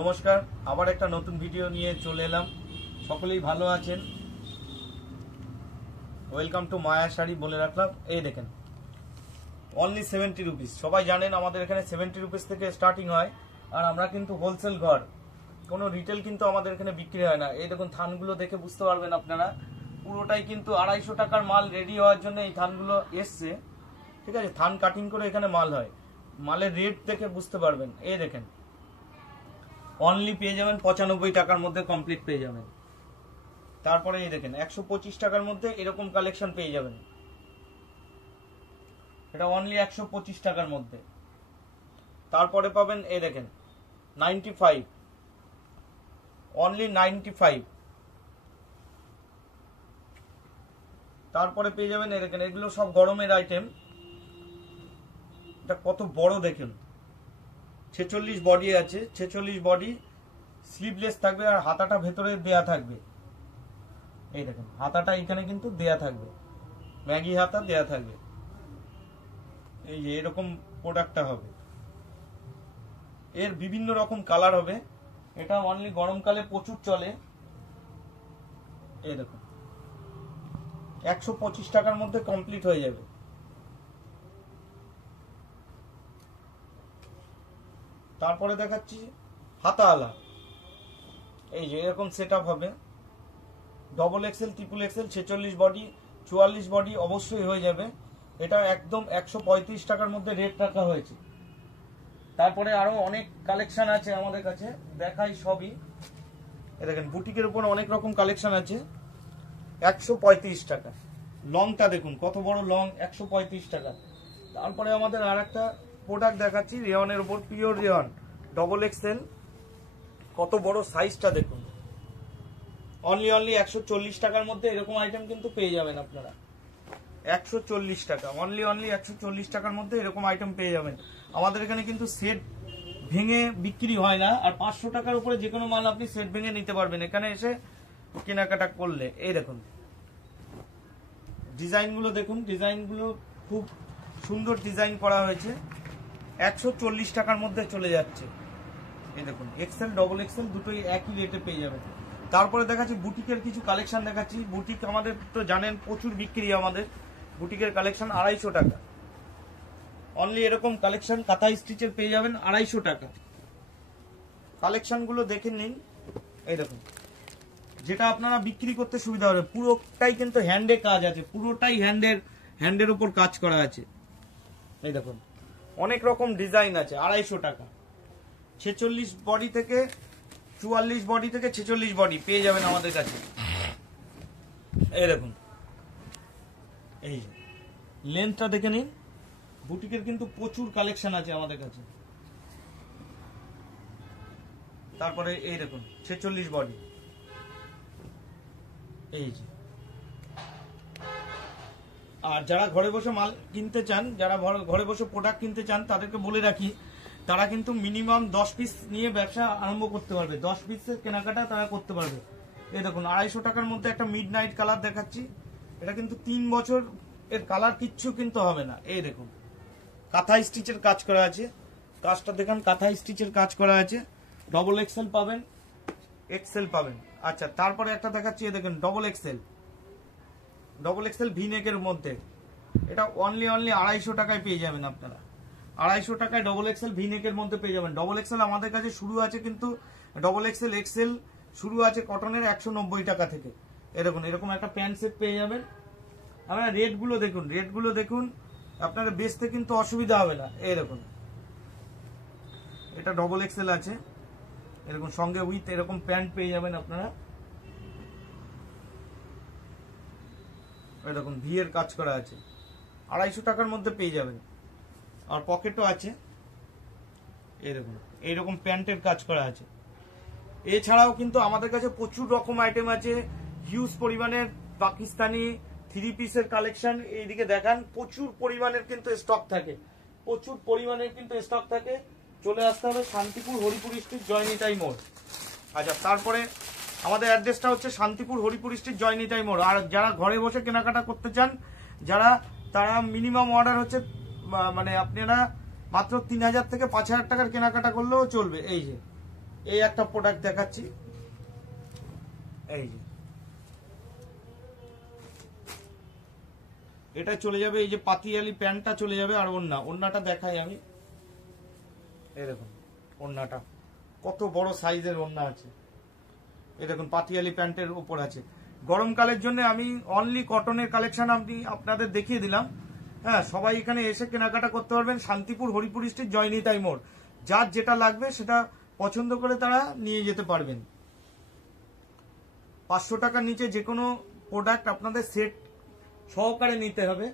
নমস্কার, আবার একটা নতুন ভিডিও নিয়ে চলে এলাম। সকলেই ভালো আছেন। ওয়েলকাম টু মায়া শাড়ি বলে রাখলাম। এই দেখেন, অনলি 70 রুপিস। সবাই জানেন আমাদের এখানে 70 রুপিস থেকে স্টার্টিং হয়, আর আমরা কিন্তু হোলসেল ঘর, কোনো রিটেল কিন্তু আমাদের এখানে বিক্রি হয় না। এই দেখুন, থানগুলো দেখে বুঝতে পারবেন আপনারা, পুরোটাই কিন্তু 250 টাকার মাল রেডি হওয়ার জন্য এই থানগুলো এসছে। ঠিক আছে, থান কাটিং করে এখানে মাল হয়। মালের রেট দেখে বুঝতে পারবেন। এই দেখেন, অনলি পেয়ে যাবেন 95 টাকার মধ্যে কমপ্লিট পেয়ে যাবেন। তারপরে এই দেখেন 125 টাকার মধ্যে এরকম কালেকশন পেয়ে যাবেন। এটা অনলি 125 টাকার মধ্যে। তারপরে পাবেন এই দেখেন 95, অনলি 95। তারপরে পেয়ে যাবেন এই দেখেন, এগুলো সব গরমের আইটেম। এটা কত বড় দেখেন, 46 বডি আছে, 46 বডি, স্লিভলেস থাকবে আর হাতাটা ভেতরে দেয়া থাকবে। এই দেখেন, হাতাটা এখানে কিন্তু দেয়া থাকবে, ম্যাগি হাতা দেয়া থাকবে। এই যে এরকম প্রোডাক্টটা হবে, এর বিভিন্ন রকম কালার হবে। এটা অনলি গরমকালে প্রচুর চলে। এই দেখুন, 125 টাকার মধ্যে কমপ্লিট হয়ে যাবে। তারপরে দেখাচ্ছি হাতাওয়ালা। এই যে এরকম সেট আপ হবে, double XL, triple Excel, 46 body, 44 body অবশ্যই হয়ে যাবে। এটা একদম 135 টাকার মধ্যে রেট রাখা হয়েছে। তারপরে আরো অনেক কালেকশন আছে আমাদের কাছে, দেখাই সবই। দেখেন, বুটিকের উপর অনেক রকম কালেকশন আছে। 135 টাকা লংটা দেখুন, কত বড় লং, 135 টাকা। তারপরে আমাদের আর একটা প্রোডাক্ট দেখাচ্ছি রেয়নের উপর, পিওর রেয়ন, ডবল এক্সেল। কত বড় সাইজটা দেখুন, অনলি 140 টাকার মধ্যে এরকম আইটেম কিন্তু পেয়ে যাবেন আপনারা। 140 টাকা, অনলি 140 টাকার মধ্যে এরকম আইটেম পেয়ে যাবেন। আমাদের এখানে কিন্তু সেট ভেঙে বিক্রি হয় না, আর 500 টাকার উপরে যে কোনো মাল আপনি সেট ভেঙে নিতে পারবেন এখানে এসে কেনাকাটা করলে। এই দেখুন ডিজাইনগুলো দেখুন, ডিজাইনগুলো খুব সুন্দর ডিজাইন করা হয়েছে। 140 টাকার মধ্যে চলে যাচ্ছে। এই দেখুন, এক্সেল ডবল এক্সেল দুটোই একই রেটে পেয়ে যাবেন। তারপরে দেখাচ্ছি বুটিকের কিছু কালেকশন দেখাচ্ছি। বুটিক আমাদের তো জানেন প্রচুর বিক্রি, আমাদের বুটিকের কালেকশন 250 টাকা। অনলি এরকম কালেকশন কাঁথা স্টিচের পেয়ে যাবেন 250 টাকা। কালেকশনগুলো দেখে নিন। এই দেখুন, যেটা আপনারা বিক্রি করতে সুবিধা হবে। পুরোটাই কিন্তু হ্যান্ডে কাজ আছে, পুরোটাই হ্যান্ডের উপর কাজ করা আছে। এই দেখুন, অনেক রকম ডিজাইন আছে। 250 টাকা, 46 বডি থেকে 44 বডি থেকে 46 বডি পেয়ে যাবেন আমাদের কাছে। এই দেখুন, এই লেন্থটা দেখে নিন। বুটিকের কিন্তু প্রচুর কালেকশন আছে আমাদের কাছে। তারপরে এই দেখুন 46 বডি। এই যে, আর যারা ঘরে বসে মাল কিনতে চান, যারা ঘরে বসে প্রোডাক্ট কিনতে চান, তাদেরকে বলে রাখি, তারা কিন্তু মিনিমাম 10 পিস নিয়ে ব্যবসা আরম্ভ করতে পারবে। 10 পিসের কেনাকাটা তারা করতে পারবে। এই দেখুন, 250 টাকার মধ্যে একটা মিড নাইট কালার দেখাচ্ছি। এটা কিন্তু 3 বছর এর কালার কিচ্ছু কিন্তু হবে না। এই দেখুন, কাঁথা স্টিচের কাজ করা আছে। কাজটা দেখুন, কাঁথা স্টিচের কাজ করা আছে। ডবল এক্সেল পাবেন, এক্সেল পাবেন। আচ্ছা, তারপরে একটা দেখাচ্ছি। এই দেখুন, ডবল এক্সেল ভি নেকের মধ্যে। এটা অনলি 250 টাকায় পেয়ে যাবেন আপনারা। 250 টাকায় ডবল এক্সেল ভি নেকের মধ্যে পেয়ে যাবেন। ডবল এক্সেল আমাদের কাছে শুরু আছে, কিন্তু ডবল এক্সেল এক্সেল শুরু আছে কটনের 190 টাকা থেকে। এরকম এরকম একটা প্যান্ট সেট পেয়ে যাবেন। আপনারা রেটগুলো দেখুন, আপনারা বেচতে কিন্তু অসুবিধা হবে না। এই দেখুন, এটা ডবল এক্সেল আছে, এরকম সঙ্গে উইথ এরকম প্যান্ট পেয়ে যাবেন আপনারা। দেখুন, ভি এর কাজ করা আছে, 250 টাকার মধ্যে পেয়ে যাবেন। আর পকেটও আছে। এই দেখুন, এইরকম প্যান্টের কাজ করা আছে। এছাড়াও কিন্তু আমাদের কাছে প্রচুর রকম আইটেম আছে, হিউজ পরিমাণের পাকিস্তানি 3 পিসের কালেকশন। এইদিকে দেখান, প্রচুর পরিমাণের কিন্তু স্টক থাকে, চলে আসতে হবে শান্তিপুর হরিপুর স্ট্রিট, জয়নিতাই মোড়। আচ্ছা, তারপরে আমাদের অ্যাড্রেসটা হচ্ছে শান্তিপুর হরিপুর স্ট্রিট, জয়নিতাই মোড়। আর যারা ঘরে বসে কেনাকাটা করতে চান, তারা মিনিমাম অর্ডার হচ্ছে, মানে আপনারা মাত্র 3000 থেকে 5000 টাকার কেনাকাটা করলেও চলবে। এই যে এই একটা প্রোডাক্ট দেখাচ্ছি, এই যে এটা চলে যাবে, এই যে পাতিয়ালি প্যান্টটা চলে যাবে, আর ওন্নাটা দেখাই আমি। এই দেখুন ওন্নাটা কত বড় সাইজের ওন্না আছে, এই দেখুন পাতিয়ালি প্যান্টের উপর আছে। গরমকালের জন্য আমি অনলি কটনের কালেকশন আপনাদের দেখিয়ে দিলাম। হ্যাঁ, সবাই এখানে এসে কেনাকাটা করতে পারবেন। শান্তিপুর হরিপুর স্ট্রিট, জয়নিতাই মোড়। যার যেটা লাগবে সেটা পছন্দ করে তারা নিয়ে যেতে পারবেন। 500 টাকার নিচে যে কোনো প্রোডাক্ট আপনাদের সেট সহকারে নিতে হবে।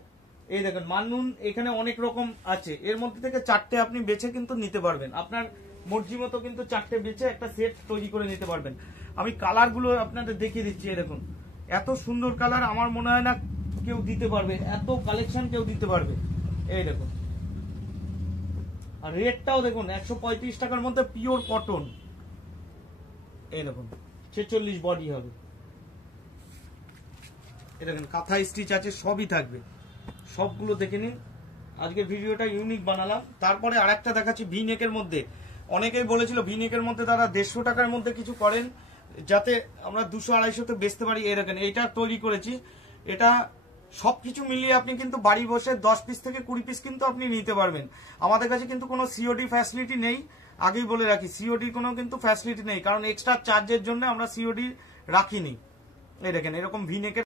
এই দেখেন মাননুন এখানে অনেক রকম আছে, এর মধ্যে থেকে 4টে আপনি বেছে কিন্তু নিতে পারবেন। আপনার মর্জি মতো কিন্তু 4টে বেছে একটা সেট তৈরি করে নিতে পারবেন। আমি কালারগুলো আপনাদের দেখিয়ে দিচ্ছি। এই দেখুন এত সুন্দর কালার আমার মনে হয় না কেউ দিতে পারবে, এত কালেকশন কেউ দিতে পারবে। এই দেখুন, আর রেটটাও দেখুন 135 টাকার মধ্যে পিওর কটন। এই দেখুন 46 বডি হবে। এই দেখেন কাঁথা স্টিচ আছে, সবই থাকবে, সবগুলো দেখে নিন। আজকে ভিডিওটা ইউনিক বানালাম। তারপরে আরেকটা দেখাচ্ছি ভি নেকের মধ্যে। অনেকেই বলেছিল ভি নেকের মধ্যে তারা 150 টাকার মধ্যে কিছু করেন যাতে আমরা 200-250 বেচতে পারি। এই দেখেন এইটা তৈরি করেছি। এটা সবকিছু মিলিয়ে আপনি কিন্তু বাড়ি বসে 10 পিস থেকে 20 পিস কিন্তু আপনি নিতে পারবেন। আমাদের কাছে কিন্তু কোনো সিওডি ফ্যাসিলিটি নেই, আগেই বলে রাখি। সিওডি কোনো কিন্তু ফ্যাসিলিটি নেই, কারণ এক্সট্রা চার্জের জন্য আমরা সিওডি রাখিনি। এই দেখেন এরকম ভি নেকের